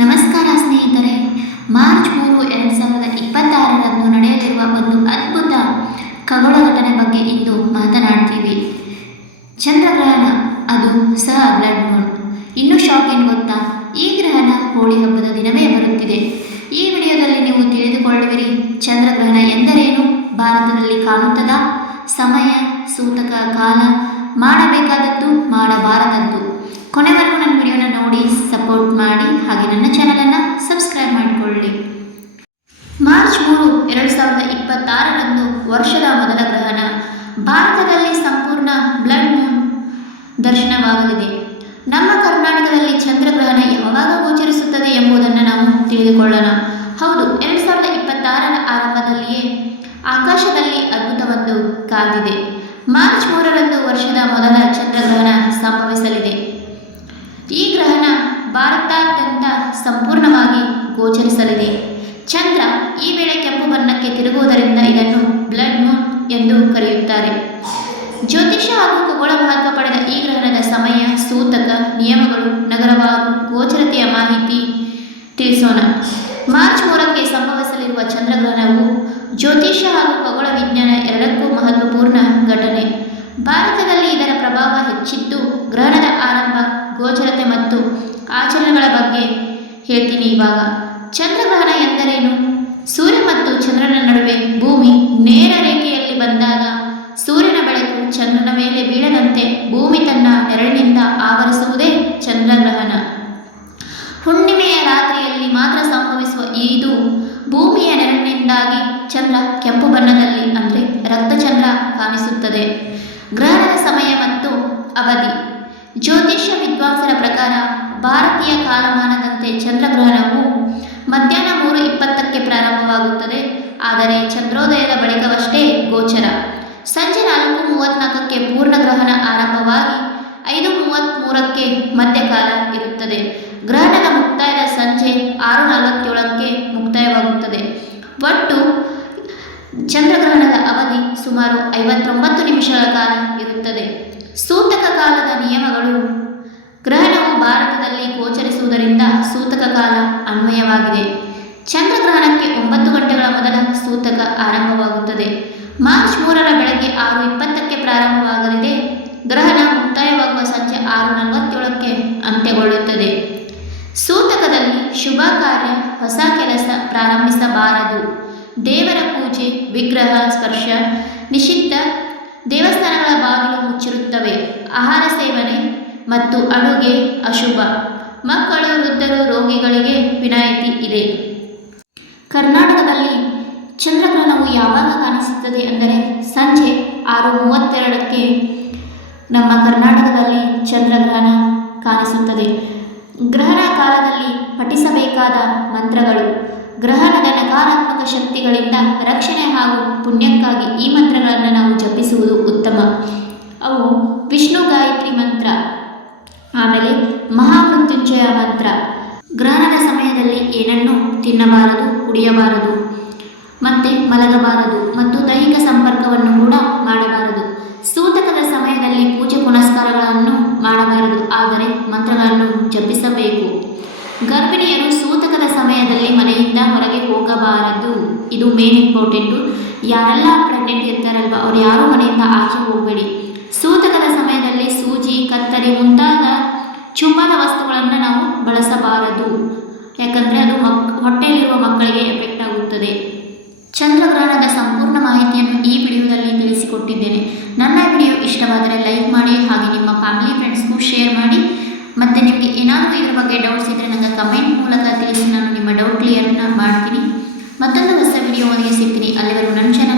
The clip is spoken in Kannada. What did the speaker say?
ನಮಸ್ಕಾರ ಸ್ನೇಹಿತರೆ. ಮಾರ್ಚ್ 3, 2026 ನಡೆಯಲಿರುವ ಒಂದು ಅದ್ಭುತ ಖಗೋಳ ಘಟನೆ ಬಗ್ಗೆ ಇಂದು ಮಾತನಾಡ್ತೀವಿ. ಚಂದ್ರಗ್ರಹಣ, ಅದು ಸಹ ಬ್ಲಡ್ ಮೂನ್. ಇನ್ನೂ ಶಾಕ್ ಏನು ಗೊತ್ತಾ? ಈ ಗ್ರಹಣ ಹೋಳಿ ಹಬ್ಬದ ದಿನವೇ ಬರುತ್ತಿದೆ. ಈ ವಿಡಿಯೋದಲ್ಲಿ ನೀವು ತಿಳಿದುಕೊಳ್ಳುವಿರಿ ಚಂದ್ರಗ್ರಹಣ ಎಂದರೇನು, ಭಾರತದಲ್ಲಿ ಕಾಣುತ್ತದಾ, ಸಮಯ, ಸೂತಕ ಕಾಲ, ಮಾಡಬೇಕಾದದ್ದು, ಮಾಡಬಾರದದ್ದು. ಕೊನೆವರೆಗೂ ನನ್ನ ವಿಡಿಯೋನ ನೋಡಿ ಸಪೋರ್ಟ್ ಮಾಡಿ, ಹಾಗೆ ನನ್ನ ಚಾನಲನ್ನು ಸಬ್ಸ್ಕ್ರೈಬ್ ಮಾಡಿಕೊಳ್ಳಿ. ಮಾರ್ಚ್ 3, 2026 ವರ್ಷದ ಮೊದಲ ಗ್ರಹಣ. ಭಾರತದಲ್ಲಿ ಸಂಪೂರ್ಣ ಬ್ಲಡ್ ಮೂನ್ ದರ್ಶನವಾಗಲಿದೆ. ನಮ್ಮ ಕರ್ನಾಟಕದಲ್ಲಿ ಚಂದ್ರಗ್ರಹಣ ಯಾವಾಗ ಗೋಚರಿಸುತ್ತದೆ ಎಂಬುದನ್ನು ನಾವು ತಿಳಿದುಕೊಳ್ಳೋಣ. ಹೌದು, 2026 ಆರಂಭದಲ್ಲಿಯೇ ಆಕಾಶದಲ್ಲಿ ಅದ್ಭುತವೊಂದು ಕಾದಿದೆ. ಮಾರ್ಚ್ 3 ವರ್ಷದ ಮೊದಲ ಚಂದ್ರಗ್ರಹಣ ಸಂಭವಿಸಲಿದೆ. ಈ ಗ್ರಹಣ ಭಾರತಾದ್ಯಂತ ಸಂಪೂರ್ಣವಾಗಿ ಗೋಚರಿಸಲಿದೆ. ಚಂದ್ರ ಈ ವೇಳೆ ಕೆಂಪು ಬಣ್ಣಕ್ಕೆ ತಿರುಗುವುದರಿಂದ ಇದನ್ನು ಬ್ಲಡ್ ಮೂನ್ ಎಂದು ಕರೆಯುತ್ತಾರೆ. ಜ್ಯೋತಿಷ್ಯ ಹಾಗೂ ಖಗೋಳ ಮಹತ್ವ ಪಡೆದ ಈ ಗ್ರಹಣದ ಸಮಯ, ಸೂತಕ, ನಿಯಮಗಳು, ನಗರವಾರು, ಗೋಚರತೆಯ ಮಾಹಿತಿ ತಿಳಿಸೋಣ. ಮಾರ್ಚ್ 3ಕ್ಕೆ ಸಂಭವಿಸಲಿರುವ ಚಂದ್ರಗ್ರಹಣವು ಜ್ಯೋತಿಷ್ಯ ಹಾಗೂ ಖಗೋಳ ವಿಜ್ಞಾನ ಎರಡಕ್ಕೂ ಮಹತ್ವಪೂರ್ಣ ಘಟನೆ. ಭಾರತದಲ್ಲಿ ಇದರ ಪ್ರಭಾವ ಹೆಚ್ಚಿದ್ದು, ಗ್ರಹಣದ ಆರಂಭ, ಗೋಚರತೆ ಮತ್ತು ಆಚರಣೆಗಳ ಬಗ್ಗೆ ಹೇಳ್ತೀನಿ ಇವಾಗ. ಚಂದ್ರಗ್ರಹಣ ಎಂದರೇನು? ಸೂರ್ಯ ಮತ್ತು ಚಂದ್ರನ ನಡುವೆ ಭೂಮಿ ನೇರ ರೇಖೆಯಲ್ಲಿ ಬಂದಾಗ ಸೂರ್ಯನ ಬೆಳಕು ಚಂದ್ರನ ಮೇಲೆ ಬೀಳದಂತೆ ಭೂಮಿ ತನ್ನ ನೆರಳಿನಿಂದ ಆವರಿಸುವುದೇ ಚಂದ್ರಗ್ರಹಣ. ಹುಣ್ಣಿಮೆಯ ರಾತ್ರಿಯಲ್ಲಿ ಮಾತ್ರ ಸಂಭವಿಸುವ ಇದು ಭೂಮಿಯ ನೆರಳಿನಿಂದಾಗಿ ಚಂದ್ರ ಕೆಂಪು ಬಣ್ಣದಲ್ಲಿ ಅಂದರೆ ರಕ್ತಚಂದ್ರ ಕಾಣಿಸುತ್ತದೆ. ಗ್ರಹಣದ ಸಮಯ ಮತ್ತು ಅವಧಿ. ಜ್ಯೋತಿಷ್ಯ ವಿದ್ವಾಂಸರ ಪ್ರಕಾರ ಭಾರತೀಯ ಕಾಲಮಾನದಂತೆ ಚಂದ್ರಗ್ರಹಣವು ಮಧ್ಯಾಹ್ನ 3:20ಕ್ಕೆ ಪ್ರಾರಂಭವಾಗುತ್ತದೆ. ಆದರೆ ಚಂದ್ರೋದಯದ ಬಳಿಕವಷ್ಟೇ ಗೋಚರ. ಸಂಜೆ 4:34ಕ್ಕೆ ಪೂರ್ಣಗ್ರಹಣ ಆರಂಭವಾಗಿ 5:33ಕ್ಕೆ ಮಧ್ಯಕಾಲ ಇರುತ್ತದೆ. ಗ್ರಹಣದ ಮುಕ್ತಾಯದ ಸಂಜೆ 6:47ಕ್ಕೆ ಮುಕ್ತಾಯವಾಗುತ್ತದೆ. ಒಟ್ಟು ಚಂದ್ರಗ್ರಹಣದ ಅವಧಿ ಸುಮಾರು 59 ನಿಮಿಷಗಳ ಕಾಲ ಇರುತ್ತದೆ. ಸೂತಕ ಕಾಲದ ನಿಯಮಗಳು. ಗ್ರಹಣವು ಭಾರತದಲ್ಲಿ ಗೋಚರಿಸುವುದರಿಂದ ಸೂತಕ ಕಾಲ ಅನ್ವಯವಾಗಿದೆ. ಚಂದ್ರಗ್ರಹಣಕ್ಕೆ 9 ಗಂಟೆಗಳ ಮೊದಲ ಸೂತಕ ಆರಂಭವಾಗುತ್ತದೆ. ಮಾರ್ಚ್ 3 ಬೆಳಗ್ಗೆ 6:20ಕ್ಕೆ ಪ್ರಾರಂಭವಾಗಲಿದೆ. ಗ್ರಹಣ ಮುಕ್ತಾಯವಾಗುವ ಸಂಜೆ 6:47ಕ್ಕೆ ಅಂತ್ಯಗೊಳ್ಳುತ್ತದೆ. ಸೂತಕದಲ್ಲಿ ಶುಭ ಕಾರ್ಯ, ಹೊಸ ಕೆಲಸ ಪ್ರಾರಂಭಿಸಬಾರದು. ದೇವರ ಪೂಜೆ, ವಿಗ್ರಹ ಸ್ಪರ್ಶ ನಿಷಿದ್ಧ. ದೇವಸ್ಥಾನಗಳ ಬಾಗಿಲು ಮುಚ್ಚಿರುತ್ತವೆ. ಆಹಾರ ಸೇವನೆ ಮತ್ತು ಅಡುಗೆ ಅಶುಭ. ಮಕ್ಕಳು, ವೃದ್ಧರು, ರೋಗಿಗಳಿಗೆ ವಿನಾಯಿತಿ ಇದೆ. ಕರ್ನಾಟಕದಲ್ಲಿ ಚಂದ್ರಗ್ರಹಣವು ಯಾವಾಗ ಕಾಣಿಸುತ್ತದೆ ಅಂದರೆ ಸಂಜೆ 6:32ಕ್ಕೆ ನಮ್ಮ ಕರ್ನಾಟಕದಲ್ಲಿ ಚಂದ್ರಗ್ರಹಣ ಕಾಣಿಸುತ್ತದೆ. ಗ್ರಹಣ ಕಾಲದಲ್ಲಿ ಪಠಿಸಬೇಕಾದ ಮಂತ್ರಗಳು. ಗ್ರಹಣದ ನಕಾರಾತ್ಮಕ ಶಕ್ತಿಗಳಿಂದ ರಕ್ಷಣೆ ಹಾಗೂ ಪುಣ್ಯಕ್ಕಾಗಿ ಈ ಮಂತ್ರಗಳನ್ನು ನಾವು ಜಪಿಸುವುದು ಉತ್ತಮ. ಅವು ವಿಷ್ಣು ಗಾಯತ್ರಿ ಮಂತ್ರ, ಆಮೇಲೆ ಮಹಾಮೃತ್ಯುಂಜಯ ಮಂತ್ರ. ಗ್ರಹಣದ ಸಮಯದಲ್ಲಿ ಏನನ್ನೂ ತಿನ್ನಬಾರದು, ಕುಡಿಯಬಾರದು, ಮತ್ತು ಮಲಗಬಾರದು ಮತ್ತು ದೈಹಿಕ ಸಂಪರ್ಕವನ್ನು ಕೂಡ ಮಾಡಬಾರದು. ಸೂತಕದ ಸಮಯದಲ್ಲಿ ಪೂಜೆ ಪುನಸ್ಕಾರಗಳನ್ನು ಮಾಡಬಾರದು, ಆದರೆ ಮಂತ್ರಗಳನ್ನು ಜಪಿಸಬೇಕು. ಗರ್ಭಿಣಿಯರು ಸೂತಕದ ಸಮಯದಲ್ಲಿ ಮನೆಯಿಂದ ಹೊರಗೆ ಹೋಗಬಾರದು. ಇದು ಮೇನ್ ಇಂಪಾರ್ಟೆಂಟು. ಯಾರೆಲ್ಲ ಪ್ರೆಗ್ನೆಂಟ್ ಇರ್ತಾರಲ್ವ ಅವ್ರು ಯಾರೂ ಮನೆಯಿಂದ ಆಚೆ ಹೋಗಬೇಡಿ. ಸೂತಕದ ಸಮಯದಲ್ಲಿ ಸೂಜಿ, ಕತ್ತರಿ ಮುಂತಾದ ಚುಂಬದ ವಸ್ತುಗಳನ್ನು ನಾವು ಬಳಸಬಾರದು. ಯಾಕಂದರೆ ಅದು ಹೊಟ್ಟೆಯಲ್ಲಿರುವ ಮಕ್ಕಳಿಗೆ ಎಫೆಕ್ಟ್ ಆಗುತ್ತದೆ. ಚಂದ್ರಗ್ರಹಣದ ಸಂಪೂರ್ಣ ಮಾಹಿತಿಯನ್ನು ಈ ವಿಡಿಯೋದಲ್ಲಿ ತಿಳಿಸಿಕೊಟ್ಟಿದ್ದೇನೆ. ನನ್ನ ವಿಡಿಯೋ ಇಷ್ಟವಾದರೆ ಲೈಕ್ ಮಾಡಿ, ಹಾಗೆ ನಿಮ್ಮ ಫ್ಯಾಮಿಲಿ ಫ್ರೆಂಡ್ಸ್ಗೂ ಶೇರ್ ಮಾಡಿ. ಮತ್ತು ನಿಮಗೆ ಏನಾದರೂ ಇದ್ರ ಬಗ್ಗೆ ಡೌಟ್ಸ್ ಇದ್ದರೆ ನನಗೆ ಕಮೆಂಟ್ ಮೂಲಕ ತಿಳಿಸಿ, ನಾನು ನಿಮ್ಮ ಡೌಟ್ ಕ್ಲಿಯರ್ನ ಮಾಡ್ತೀನಿ. ಮತ್ತೊಂದು ಹೊಸ ವಿಡಿಯೋವರೆಗೆ ಸಿಗ್ತೀನಿ. ಅಲ್ಲಿವರೆಗೂ ನನ್ನ ಚಾನಲ್